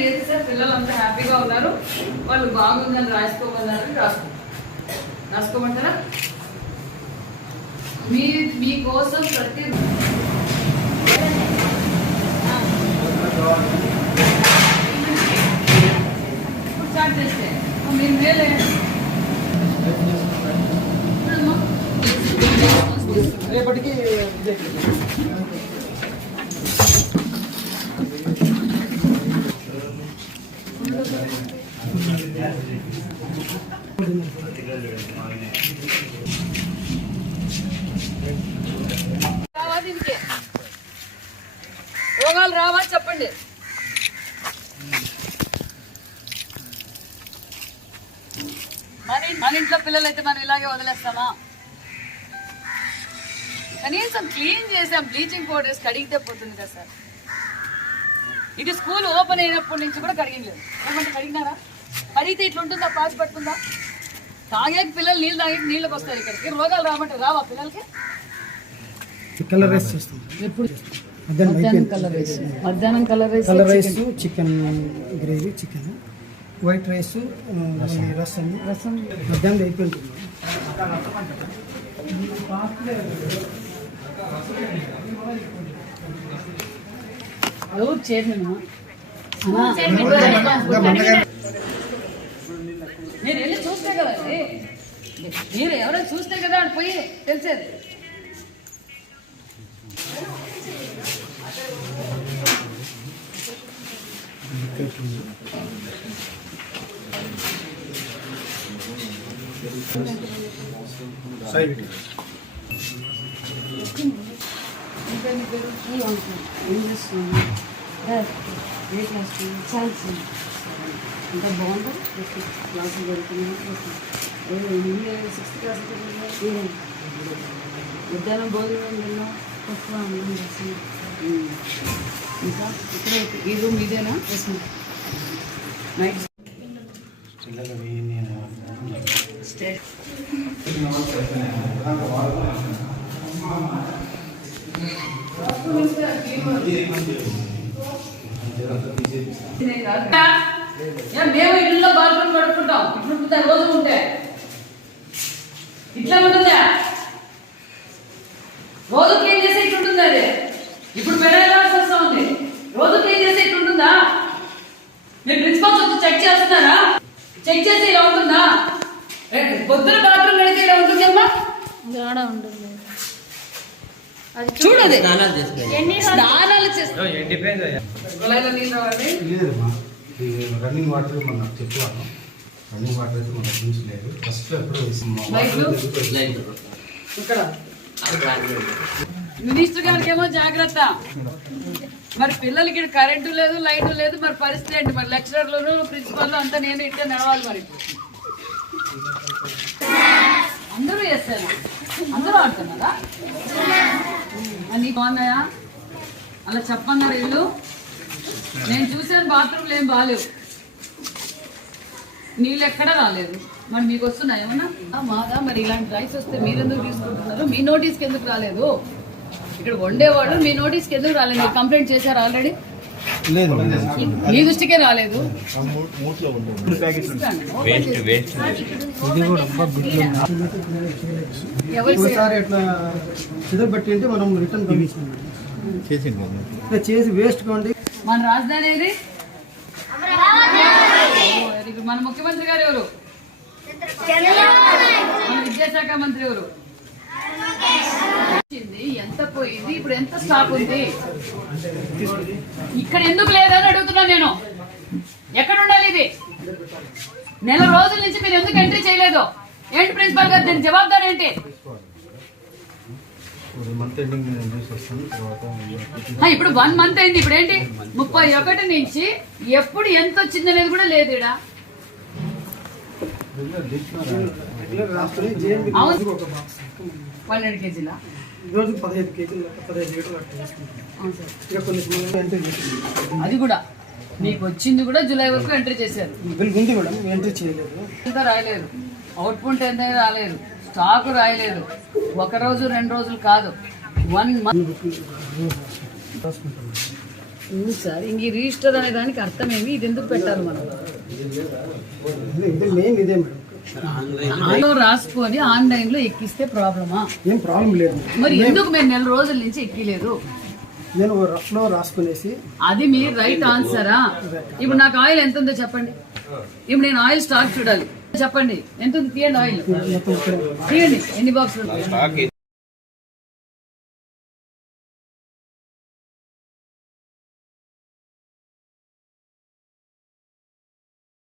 లేదు సార్ పిల్లలంతా హ్యాపీగా ఉన్నారు. వాళ్ళు బాగుందని రాసుకోమన్నారు రాసుకో రాసుకోమంటారా? మీ మీకోసం ప్రతి ఇప్పుడు స్టార్ట్ చేస్తే. మీరు మేలే. చూడమ్మా. రేపటికి ఇదే రావా దీనికి రోగాలు రావా చెప్పండి. మరి మన ఇంట్లో పిల్లలైతే మనం ఇలాగే వదిలేస్తామా? కనీసం క్లీన్ చేసాం బ్లీచింగ్ పౌడర్స్ కడిగితే పోతుంది కదా సార్. ఇది స్కూల్ ఓపెన్ అయినప్పటి నుంచి కూడా కడిగలేదు ఏమంటే కడిగినారా? కడిగితే ఇట్లా ఉంటుందా పాచి పడుతుందా తాగేకి పిల్లలు నీళ్ళు తాగేకి నీళ్ళకి వస్తారు ఇక్కడికి. రోగాలు రామంటే రావా పిల్లలకి? కలర్ రైస్ చేస్తాం. ఎప్పుడు? మధ్యాహ్నం మధ్యాహ్నం కలర్ రైస్. మధ్యాహ్నం colour rice colour rice chicken gravy chicken. White rice రసం. రసం. మధ్యాహ్నం అయిపోయి ఉంటుంది. నేను వెళ్ళి చూస్తే కదండి మీరు ఎవరైనా చూస్తే కదా అని పోయి తెలిసేది. పేరు ఏం చేస్తున్నాను ఏ క్లాస్ సైన్స్ అంత బాగుందా క్లాసులు జరుగుతున్నాయి సిక్స్త్ క్లాస్ మధ్యాహ్నం భోజనం తిన్నా తక్కువ అన్నం చేసి ఇంకా ఇక్కడ ఈ రూమ్ ఇదేనా నైట్ స్టే మేము ఇళ్ళలో బాత్రూమ్ కడుక్కుంటాం. ఇట్లుంటుందా రోజు ఉంటే. ఇట్లా ఉంటుందా? రోజు క్లీన్ చేసి ఇట్లుంటుంది అది ఇప్పుడు పెరగాల్సి వస్తా ఉంది. రోజు క్లీన్ చేస్తే ఇట్లుంటుందా? మీరు ప్రిన్సిపల్స్ వచ్చి చెక్ చేస్తున్నారా? చెక్ చేసి ఇలా ఉంటుందా? పొద్దున బాత్రూమ్ పెడితే ఇలా ఉంటుందమ్మా? గాడ ఉంటుంది చూడదు. ఎన్ని స్నానాలు చేస్తా. కుళాయిలో నీళ్ళు రావాలి. లేదమ్మా ఇది రన్నింగ్ వాటర్ మనం చెప్పాను రన్నింగ్ వాటర్ అయితే మనకు నుంచి లేదు. ఫస్ట్ ఎప్పుడు వేసాం మా లైట్లు? వాటర్ ఇక్కడ. మినిస్టర్ గారికి ఏమో జాగ్రత్త. మరి పిల్లలకి ఇక్కడ కరెంటు లేదు లైట్ లేదు మరి పరిస్థితి ఏంటి? మరి లెక్చరర్లు ప్రిన్సిపల్ అంతా నేను ఇట్లా నడవాలి మరి. చేస్తారా అందరూ ఆడుతున్నారా? అన్నీ బాగున్నాయా? అలా చెప్పన్నారు ఇల్లు. నేను చూసాను బాత్రూమ్లు ఏం బాగాలేవు నీళ్ళు ఎక్కడా రాలేదు. మరి మీకు వస్తున్నాయి ఏమన్నా? మాదా మరి ఇలాంటి రైస్ వస్తే మీరెందుకు తీసుకుంటున్నారు? మీ నోటీస్కి ఎందుకు రాలేదు? ఇక్కడ వండేవాడు మీ నోటీస్కి ఎందుకు రాలేదు? మీరు కంప్లైంట్ చేశారు ఆల్రెడీ? లేదు. మీ దృష్టికే రాలేదు. ఎవరు ఒకసారి ఇట్లా చిదబెట్టి అంటే మనం రిటర్న్ పంపిస్తున్నాం ఇట్లా చేసి వేస్ట్ కాండి. మన రాజధాని ఏది. మన ముఖ్యమంత్రి గారు ఎవరు? మన విద్యాశాఖ మంత్రి ఎవరు? పోయింది ఇప్పుడు ఎంత స్టాక్ ఉంది? ఇక్కడ ఎందుకు లేదని అడుగుతున్నా నేను. ఎక్కడ ఉండాలి ఇది? నెల రోజుల నుంచి మీరు ఎందుకు ఎంట్రీ చేయలేదు? ఏంటి ప్రిన్సిపాల్ గారు దీని జవాబుదారు ఏంటి? ఇప్పుడు వన్ మంత్ అయింది. ఇప్పుడు ఏంటి? ముప్పై ఒకటి నుంచి ఎప్పుడు ఎంత వచ్చింది అనేది కూడా లేదు. ఒక బాక్స్ పన్నెండు కేజీల? రోజు పదిహేను కేజీలు పదిహేను లీటర్లు అట్లా వేసుకుంటాం ఇక కొన్ని సమయంలో ఎంట్రీ చేసింది. అది కూడా. మీకు వచ్చింది కూడా జూలై వరకు ఎంట్రీ చేశారు. బిల్ ఉంది మేడం ఎంట్రీ చేయలేదు. ఇంకా రాయలేదు అవుట్పుట్ ఎంత రాలేదు స్టాక్ రాయలేదు ఒక రోజు రెండు రోజులు కాదు. One month sir. ఇంక ఈ రిజిస్టర్ అనే దానికి అర్థమేమి ఇది ఎందుకు పెట్టాలి మనం? ఇదే ఇదే మెయిన్ ఇదే మేడం. ఆన్లైన్లో రాసుకొని ఆన్లైన్లో ఎక్కిస్తే ప్రాబ్లమా? ఏం ప్రాబ్లం లేదు. మరి ఎందుకు మేము నెల రోజుల నుంచి ఎక్కిలేదు? నేను రఫ్లో రాసుకునేసి అది మీ రైట్ ఆన్సరా ఇప్పుడు నాకు ఆయిల్ ఎంత ఉందో చెప్పండి. ఇప్పుడు నేను ఆయిల్ స్టాక్ చూడాలి. చెప్పండి. ఎంత ఉంది? తీయండి ఆయిల్ తీయండి. ఎన్ని బాక్సులు